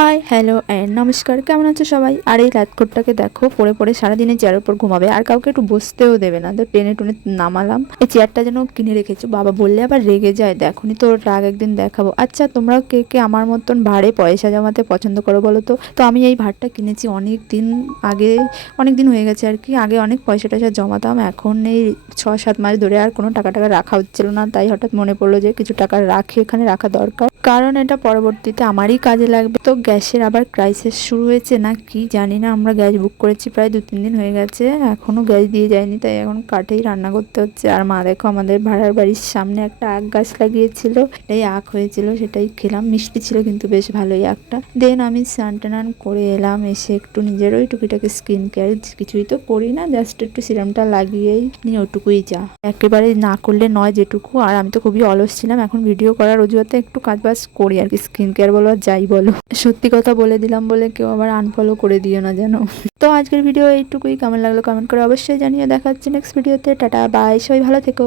Hi hello and নমস্কার, কেমন আছো সবাই? আর এই রাতকোটটাকে দেখো, পড়ে পড়ে সারাদিনে চেয়ারের উপর ঘুমাবে, আর কাউকে একটু বসতেও দেবে না। তো টেনে টুনে নামালাম। এই চেয়ারটা যেন কিনে রেখেছো, বাবা বললে আবার রেগে যায়। দেখোনি তো, ওর রাগ একদিন দেখাবো। আচ্ছা, তোমরা কে কে আমার মতন ভাড়ে পয়সা জমাতে পছন্দ করো বলো তো? তো আমি এই ভাড়টা কিনেছি অনেক দিন আগে, অনেক দিন হয়ে গেছে আর কি। আগে অনেক পয়সা টয়সা জমাতাম, এখন এই 6-7 মাস ধরে আর কোনো টাকা টাকা রাখা হচ্ছিল না। তাই হঠাৎ মনে পড়লো যে কিছু টাকা রাখি, এখানে রাখা দরকার, কারণ এটা পরবর্তীতে আমারই কাজে লাগবে। তো গ্যাসের আবার ক্রাইসিস শুরু হয়েছে না কি জানি না। আমরা গ্যাস বুক করেছি প্রায় 2-3 দিন হয়ে গেছে, এখনো গ্যাস দিয়ে যায়নি। তাই এখন কাঠেই রান্না করতে হচ্ছে। আর মা দেখো, আমাদের ভাড়ার বাড়ির সামনে একটা আখ গাছ লাগিয়েছিল, এটাই আখ হয়েছিল, সেটাই খেলাম। মিষ্টি ছিল কিন্তু বেশ ভালোই আখটা। দেন আমি স্নান টান করে এলাম, এসে একটু নিজের ওই টুকিটাকি স্কিন কেয়ার, কিছুই তো করি না, জাস্ট একটু সিরামটা লাগিয়েই নিয়ে ওটুকুই যা, একেবারে না করলে নয় যেটুকু। আর আমি তো খুবই অলস ছিলাম, এখন ভিডিও করার অজুহাতে একটু কাজ বাজ করি আর কি, স্কিন কেয়ার বলো আর যাই বলো। সত্যি কথা বলে দিলাম বলে কেউ আবার আনফলো করে দিও না যেন। তো আজকের ভিডিও এইটুকুই। কেমন লাগলো কমেন্ট করে অবশ্যই জানিয়ে। দেখা হচ্ছে নেক্সট ভিডিওতে। টাটা বাই, সবাই ভালো থেকো।